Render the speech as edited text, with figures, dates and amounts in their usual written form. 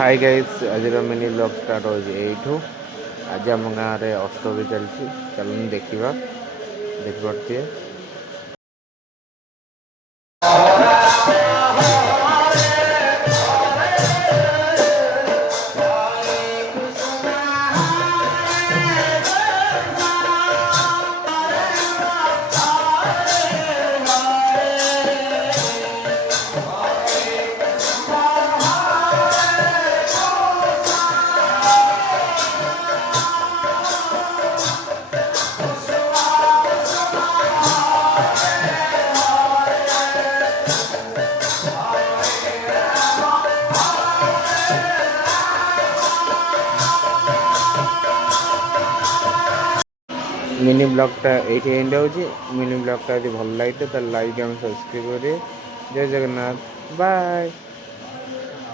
Hi guys आज mini blog start हो एठू आज आम गाँव में अष्टमी चलती चलून देखा देख पारे मिनी ब्लॉगटा ये एंड हो मिनी ब्लॉगटा यदि भल लगे तो लाइक एंड सब्सक्राइब करें। जय जगन्नाथ बाय।